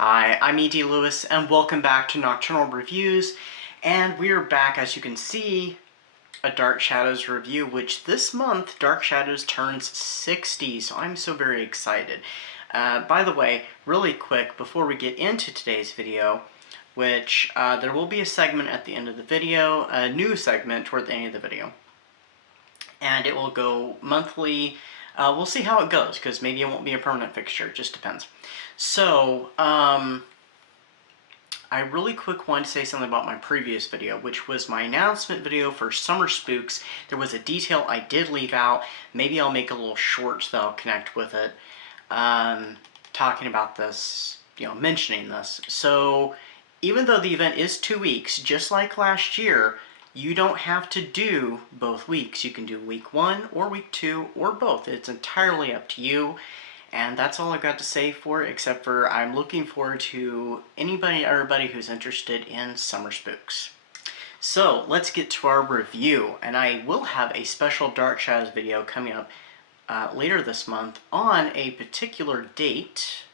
Hi, I'm E.D. Lewis, and welcome back to Nocturnal Reviews. And we're back, as you can see, a Dark Shadows review, which this month, Dark Shadows turns 60, so I'm so very excited. By the way, really quick, before we get into today's video, which there will be a segment at the end of the video, a new segment toward the end of the video. And it will go monthly. We'll see how it goes, because maybe it won't be a permanent fixture, it just depends. So, I really quick wanted to say something about my previous video, which was my announcement video for Summer Spooks. There was a detail I did leave out. Maybe I'll make a little short that'll connect with it, talking about this, mentioning this. So, even though the event is 2 weeks, just like last year, you don't have to do both weeks. You can do week 1 or week 2 or both. It's entirely up to you. And that's all I've got to say for it, except for I'm looking forward to everybody who's interested in Summer Spooks. So let's get to our review, and I will have a special Dark Shadows video coming up later this month on a particular date,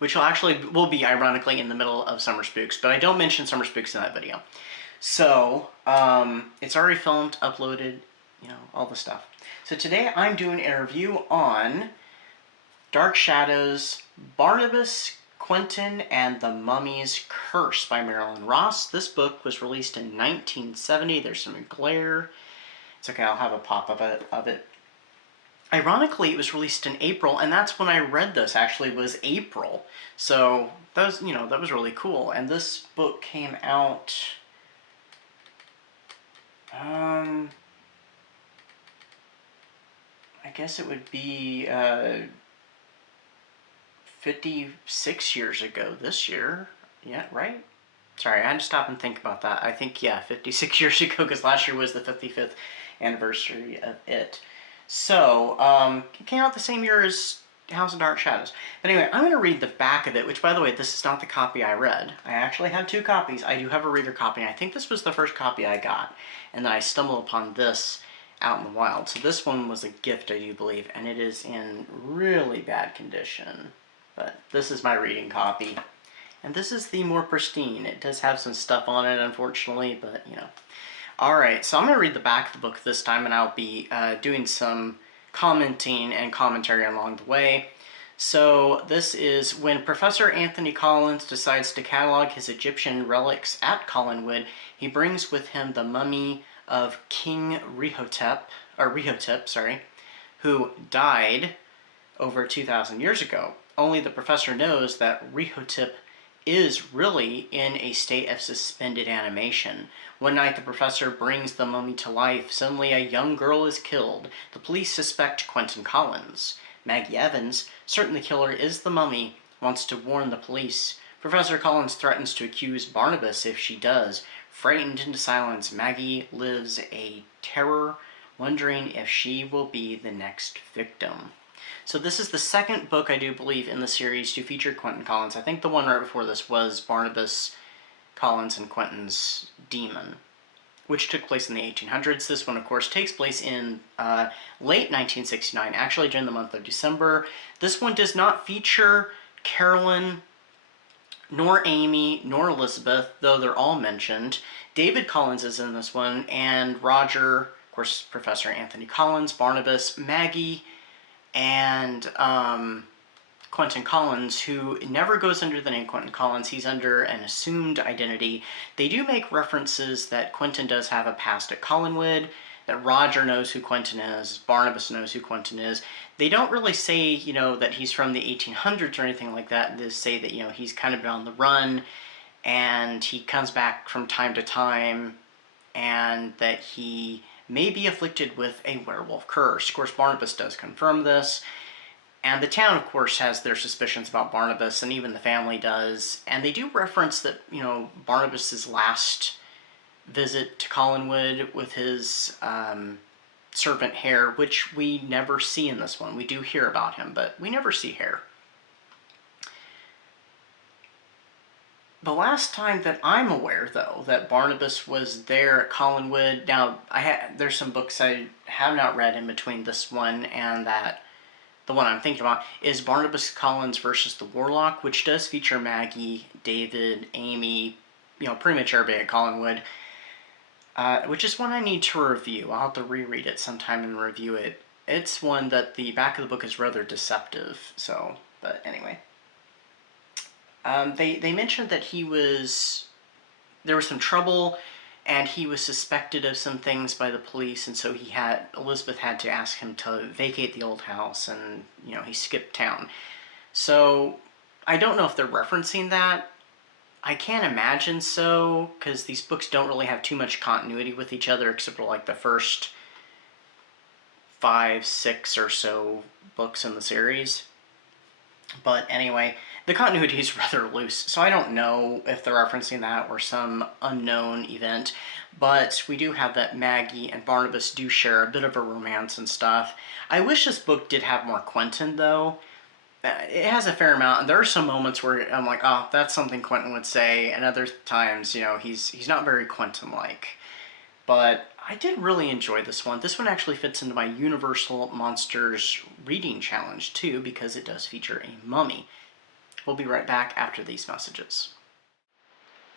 which will be ironically in the middle of Summer Spooks, but I don't mention Summer Spooks in that video. So it's already filmed, uploaded, all the stuff. So today I'm doing a review on Dark Shadows, Barnabas, Quentin, and the Mummy's Curse by Marilyn Ross. This book was released in 1970. There's some glare. It's okay, I'll have a pop-up of it. Ironically, it was released in April, and that's when I read this, actually, was April. So, that was really cool. And this book came out, I guess it would be, 56 years ago this year. Yeah, right? Sorry, I had to stop and think about that. I think, yeah, 56 years ago, because last year was the 55th anniversary of it. So, it came out the same year as House of Dark Shadows. But anyway, I'm going to read the back of it, which, by the way, this is not the copy I read. I actually have 2 copies. I do have a reader copy, and I think this was the first copy I got. And then I stumbled upon this out in the wild. So this one was a gift, I do believe, and it is in really bad condition. But this is my reading copy. And this is the more pristine. It does have some stuff on it, unfortunately, but, Alright, so I'm going to read the back of the book this time, and I'll be doing some commenting and commentary along the way. So this is when Professor Anthony Collins decides to catalog his Egyptian relics at Collinwood, he brings with him the mummy of King Rehotep, who died over 2,000 years ago. Only the professor knows that Rehotep is really in a state of suspended animation. One night the professor brings the mummy to life. Suddenly a young girl is killed. The police suspect Quentin Collins. Maggie Evans, certain the killer is the mummy, wants to warn the police. Professor Collins threatens to accuse Barnabas if she does. Frightened into silence, Maggie lives a terror, wondering if she will be the next victim. So this is the second book, I do believe, in the series to feature Quentin Collins. I think the one right before this was Barnabas Collins and Quentin's Demon, which took place in the 1800s. This one, of course, takes place in late 1969, actually during the month of December. This one does not feature Carolyn, nor Amy, nor Elizabeth, though they're all mentioned. David Collins is in this one, and Roger, of course, Professor Anthony Collins, Barnabas, Maggie, and Quentin Collins, who never goes under the name Quentin Collins. He's under an assumed identity. They do make references that Quentin does have a past at Collinwood, that Roger knows who Quentin is, Barnabas knows who Quentin is. They don't really say, that he's from the 1800s or anything like that. They say that, he's kind of been on the run, and he comes back from time to time, and that he may be afflicted with a werewolf curse. Of course, Barnabas does confirm this, and the town, of course, has their suspicions about Barnabas, and even the family does. And they do reference that, Barnabas's last visit to Collinwood with his servant Hare, which we never see in this one. We do hear about him, but we never see Hare. The last time that I'm aware, though, that Barnabas was there at Collinwood, now, there's some books I have not read in between this one and that the one I'm thinking about, is Barnabas Collins versus the Warlock, which does feature Maggie, David, Amy, pretty much everybody at Collinwood, which is one I need to review. I'll have to reread it sometime and review it. It's one that the back of the book is rather deceptive, so, but anyway. They mentioned that there was some trouble, and he was suspected of some things by the police, and so Elizabeth had to ask him to vacate the old house, and, he skipped town. So, I don't know if they're referencing that. I can't imagine so, because these books don't really have too much continuity with each other, except for, like, the first 5, 6 or so books in the series. But anyway, the continuity is rather loose, so I don't know if they're referencing that or some unknown event, but we do have that Maggie and Barnabas do share a bit of a romance and stuff. I wish this book did have more Quentin, though. It has a fair amount, and there are some moments where I'm like, oh, that's something Quentin would say, and other times, he's not very Quentin-like. But I did really enjoy this one. This one actually fits into my Universal Monsters reading challenge, too, because it does feature a mummy. We'll be right back after these messages.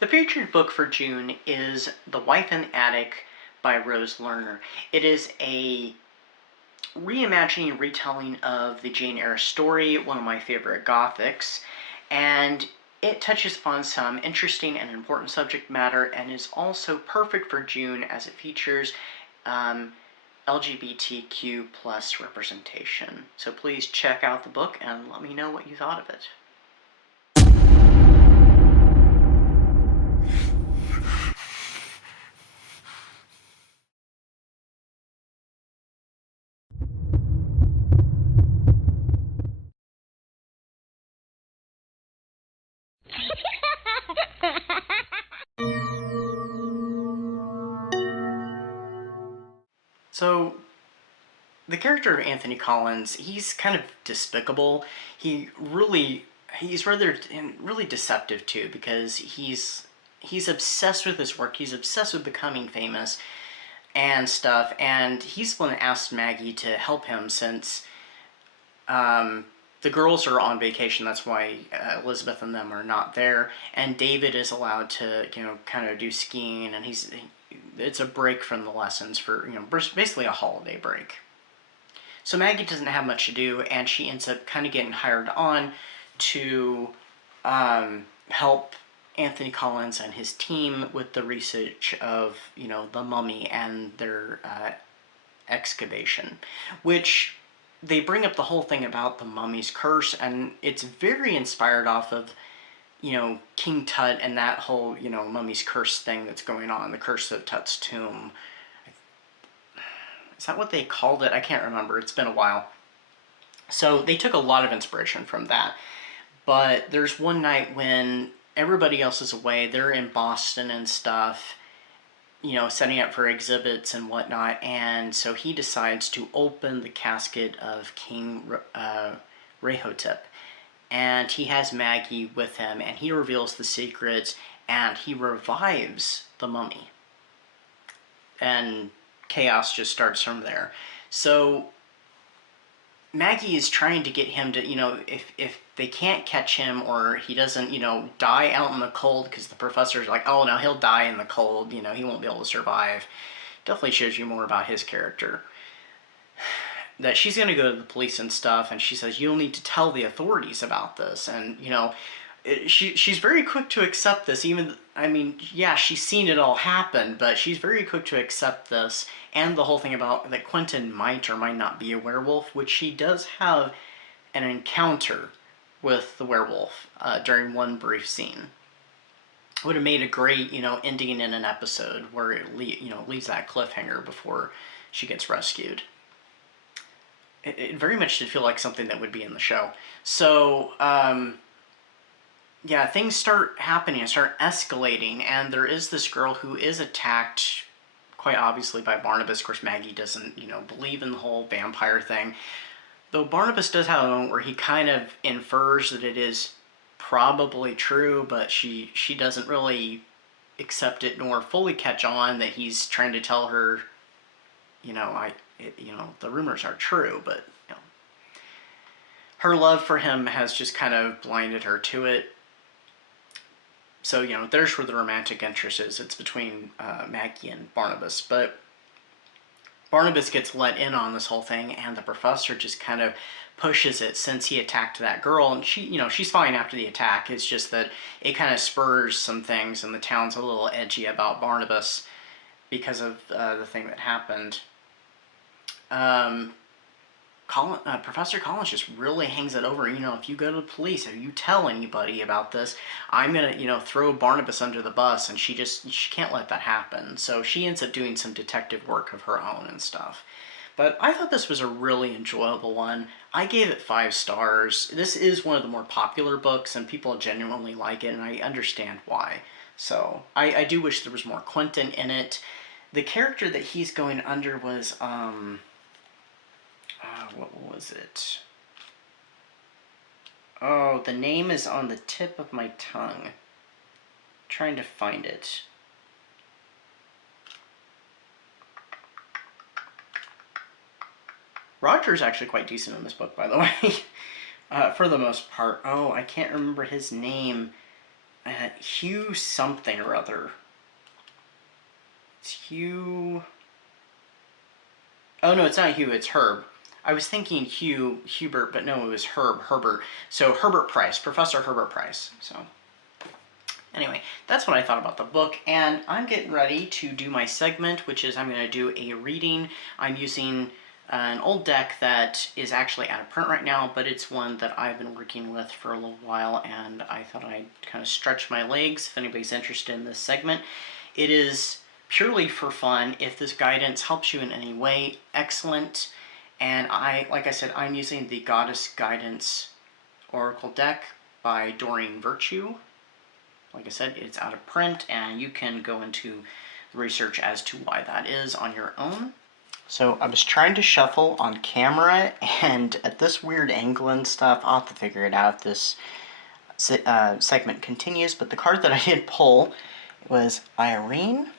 The featured book for June is The Wife in the Attic by Rose Lerner. It is a reimagining, retelling of the Jane Eyre story, one of my favorite Gothics, and it touches upon some interesting and important subject matter and is also perfect for June as it features LGBTQ plus representation. So please check out the book and let me know what you thought of it. So, the character of Anthony Collins, he's kind of despicable. He's really deceptive too, because he's obsessed with his work. He's obsessed with becoming famous and stuff, and he's the one that asked Maggie to help him since the girls are on vacation. That's why Elizabeth and them are not there, and David is allowed to kind of do skiing, and it's a break from the lessons for basically a holiday break. So Maggie doesn't have much to do, and she ends up kind of getting hired on to help Anthony Collins and his team with the research of the mummy and their excavation, which they bring up the whole thing about the mummy's curse, and it's very inspired off of King Tut and that whole mummy's curse thing that's going on, the curse of Tut's tomb. Is that what they called it? I can't remember. It's been a while. So they took a lot of inspiration from that. But there's one night when everybody else is away. They're in Boston and stuff, setting up for exhibits and whatnot. And so he decides to open the casket of King Rahotep. And he has Maggie with him, and he reveals the secrets, and he revives the mummy. And chaos just starts from there. So Maggie is trying to get him to, if they can't catch him or he doesn't, die out in the cold, because the professor's like, oh, no, he'll die in the cold, he won't be able to survive. Definitely shows you more about his character. That she's going to go to the police and stuff, and she says, you'll need to tell the authorities about this. And, she's very quick to accept this, yeah, she's seen it all happen, but she's very quick to accept this, and the whole thing about that Quentin might or might not be a werewolf, which she does have an encounter with the werewolf during one brief scene. Would have made a great, ending in an episode where it leaves that cliffhanger before she gets rescued. It very much did feel like something that would be in the show. So, yeah, things start happening and start escalating, and there is this girl who is attacked, quite obviously, by Barnabas. Of course, Maggie doesn't, believe in the whole vampire thing. Though Barnabas does have a moment where he kind of infers that it is probably true, but she doesn't really accept it nor fully catch on that he's trying to tell her, the rumors are true, but her love for him has just kind of blinded her to it. So, you know, there's where the romantic interest is. It's between Maggie and Barnabas. But Barnabas gets let in on this whole thing, and the professor just kind of pushes it since he attacked that girl. And she, you know, she's fine after the attack. It's just that it kind of spurs some things, and the town's a little edgy about Barnabas because of the thing that happened. Professor Collins just really hangs it over. You know, if you go to the police or you tell anybody about this, I'm gonna, you know, throw Barnabas under the bus, and she can't let that happen. So she ends up doing some detective work of her own and stuff. But I thought this was a really enjoyable one. I gave it 5 stars. This is one of the more popular books, and people genuinely like it, and I understand why. So I do wish there was more Quentin in it. The character that he's going under was what was it? Oh, the name is on the tip of my tongue. I'm trying to find it. Roger's actually quite decent in this book, by the way. For the most part. Oh, I can't remember his name. Hugh something or other. It's Hugh... Oh, no, it's not Hugh, it's Herb. I was thinking Hubert, but no, it was Herbert. So Herbert Price, Professor Herbert Price. So anyway, that's what I thought about the book, and I'm getting ready to do my segment, which is I'm going to do a reading. I'm using an old deck that is actually out of print right now, but it's one that I've been working with for a little while, and I thought I'd kind of stretch my legs if anybody's interested in this segment. It is purely for fun. If this guidance helps you in any way, excellent. And like I said, I'm using the Goddess Guidance Oracle deck by Doreen Virtue. Like I said, it's out of print, and you can go into research as to why that is on your own. So I was trying to shuffle on camera, and at this weird angle and stuff, I'll have to figure it out if this segment continues. But the card that I did pull was Irene.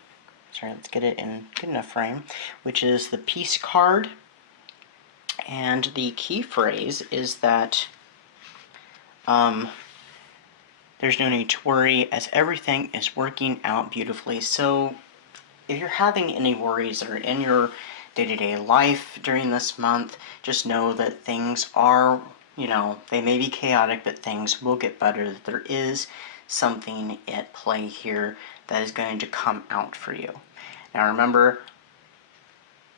Sorry, let's get it in good enough frame, which is the Peace card. And the key phrase is that there's no need to worry as everything is working out beautifully. So if you're having any worries that are in your day-to-day life during this month, just know that things are, you know, they may be chaotic, but things will get better. That there is something at play here that is going to come out for you. Now remember,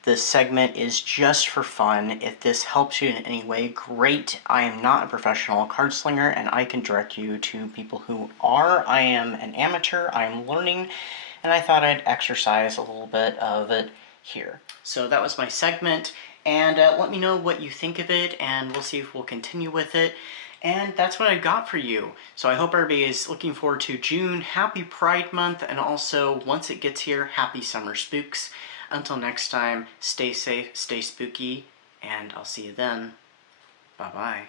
this segment is just for fun. If this helps you in any way, great. I am not a professional card slinger, and I can direct you to people who are. I am an amateur. I am learning, and I thought I'd exercise a little bit of it here. So that was my segment, and let me know what you think of it, and we'll see if we'll continue with it. And that's what I got for you. So I hope everybody is looking forward to June. Happy Pride Month, and also, once it gets here, happy Summer Spooks. Until next time, stay safe, stay spooky, and I'll see you then. Bye-bye.